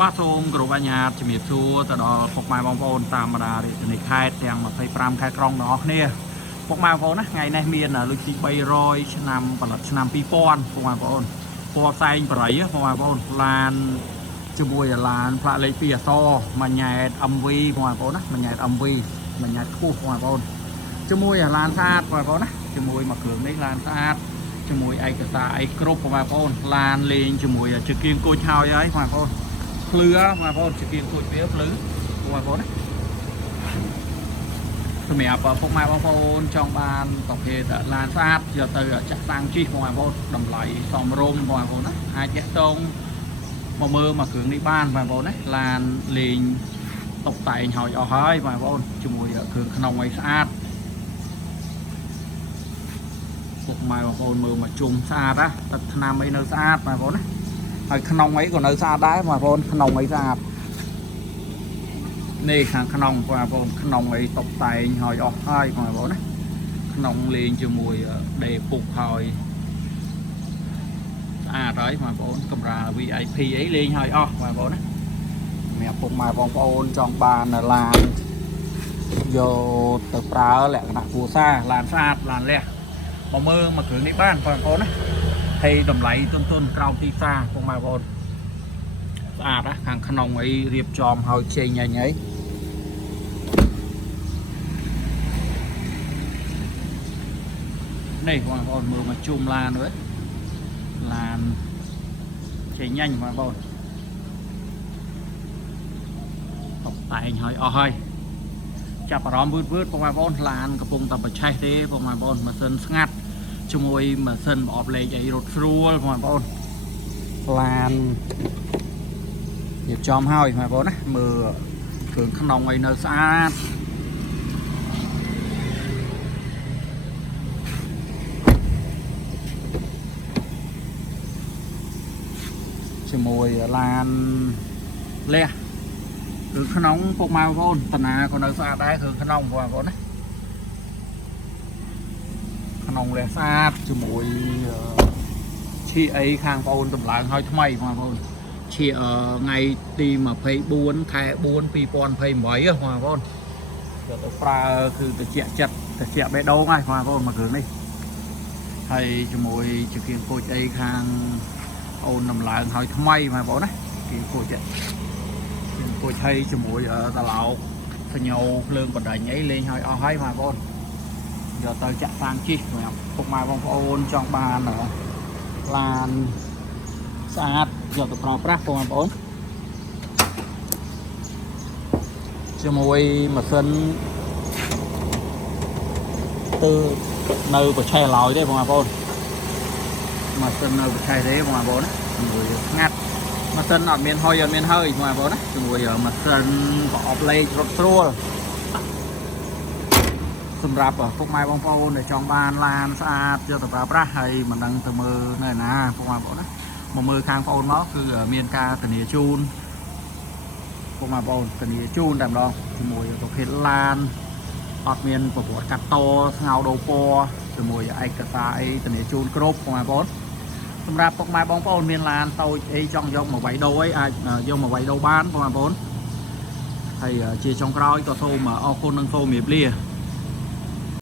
បាទសូមគោរពអាជ្ញាជំរាបសួរទៅដល់ពុកម៉ែបងប្អូនតាមបណ្ដារាជធានីខេត្តទាំង25ខេត្តក្រុងទាំងអស់គ្នាពុកម៉ែបងប្អូនណាថ្ងៃនេះមានលុយទី300ឆ្នាំផលិតឆ្នាំ2000ពុកម៉ែបងប្អូនពណ៌ផ្សែងបរិយពុកម៉ែបងប្អូនឡានជាមួយឡានផ្លាកលេខ2អក្សរមួយញ៉ែត MV ពុកម៉ែបងប្អូនណាមួយញ៉ែត MV មួយញ៉ែតខ្ពស់ពុកម៉ែបងប្អូនជាមួយឡានស្អាតពុកម៉ែបងប្អូនណាជាមួយមួយគ្រឿងនេះឡានស្អាតជាមួយឯកសារអីគ្រប់ពុកម៉ែបងប្អូនឡានលេងជាមួយជើងគៀងគូចហើយពុកម៉ែបងប្អូនភ្លឺបងប្អូនជាគៀងគួចវាភ្លឺបងប្អូនណាសម្រាប់ពុកម៉ែបងប្អូនចង់បានប្រភេទឡានស្អាតយកទៅចាក់សាំងជីបងប្អូនតម្លៃសមរម្យបងប្អូនណាអាចតាក់ទងមកមើលមកគ្រឿងនេះបានបងប្អូនណាឡានលេងតុបតែងហើយអស់ហើយបងប្អូនជាមួយគ្រឿងក្នុងឲ្យស្អាតពុកម៉ែបងប្អូនមើលមកជុំស្អាតណាទឹកថ្នាំអីនៅស្អាតបងប្អូនណាហើយក្នុងអីក៏នៅស្អាតដែរបងប្អូនក្នុងអីស្អាតនេះខាងក្នុងបងប្អូនក្នុងអីតុបតែងហើយអស់ហើយបងប្អូនណាក្នុងលេងជាមួយដេពុកហើយស្អាតហើយបងប្អូនកម្រាល VIP អីលេងហើយអស់បងប្អូនណាសម្រាប់ពុកម៉ែបងប្អូនចង់បានឡានយកទៅប្រើលក្ខណៈគ្រួសារឡានស្អាតឡានលះមកមើលមកគ្រឿងនេះបានបងប្អូនណាហើយតម្លៃទុនក្រោមទីផ្សារពុកម៉ែបងប្អូនស្អាតណាខាងក្នុងអីរៀបចំហើយចេញអីនេះបងប្អូនមើលមកជុំឡានnữaឡានចេញញ៉ាញ់បងប្អូនតុបតែងហើយអស់ហើយចាប់អារម្មណ៍វឺតបងប្អូនឡានកំពុងតែបច្ឆេះទេបងប្អូនម៉ាស៊ីនស្ងាត់ជាមួយម៉ាស៊ីនប្រអប់លេខអីរត់ស្រួលបងប្អូនឡានរៀបចំហើយបងប្អូនណាមើលគ្រឿងក្នុងអីនៅស្អាតជាមួយឡានលះគ្រឿងក្នុងពុកម៉ែបងប្អូនតាណាក៏នៅស្អាតដែរគ្រឿងក្នុងបងប្អូនណាក្នុងលះស្អាតជាមួយឈីអីខាងបងប្អូនតម្លើងឲ្យថ្មីបងប្អូនឈីថ្ងៃទី24ខែ4 2028បងប្អូនយកទៅប្រើគឺតិចចិត្តតិចបេះដូងហើយបងប្អូនមកគ្រឿងនេះហើយជាមួយជាគៀងគូចអីខាងអូនតម្លើងឲ្យថ្មីបងប្អូនណាគៀងគូចហើយជាមួយតឡោកសញ្ញោភ្លើងបណ្ដាញអីលេងឲ្យអស់ហើយបងប្អូនយកទៅចាក់សាំងជីសម្រាប់ពុកម៉ែបងប្អូនចង់បានឡានស្អាតយកទៅប្រើប្រាស់បងប្អូនជាមួយម៉ាស៊ីនទៅនៅប្រឆេះឡើយទេបងប្អូនម៉ាស៊ីននៅប្រឆេះទេបងប្អូនណាជាមួយស្ងាត់ម៉ាស៊ីនអត់មានហុយអត់មានហើយបងប្អូនណាជាមួយម៉ាស៊ីនប្រអប់លេខរត់ស្រួលសម្រាប់ពុកម៉ែបងប្អូនដែលចង់បានឡានស្អាតយកទៅប្រើប្រាស់ហើយមិនដឹងទៅមើលនៅណាពុកម៉ែបងប្អូនណាមកមើលខាងបងប្អូនមកគឺមានការធានាជូនពុកម៉ែបងប្អូនធានាជូនតែម្ដងជាមួយប្រភេទឡានអត់មានប្រវត្តិកាត់តស្ងោដូរពណ៌ជាមួយឯកសារអីធានាជូនគ្រប់ពុកម៉ែបងប្អូនសម្រាប់ពុកម៉ែបងប្អូនមានឡានតូចអីចង់យកមកវាយដូរអីអាចយកមកវាយដូរបានបងប្អូនហើយជាចុងក្រោយក៏សូមអរគុណនិងសូមជម្រាបលា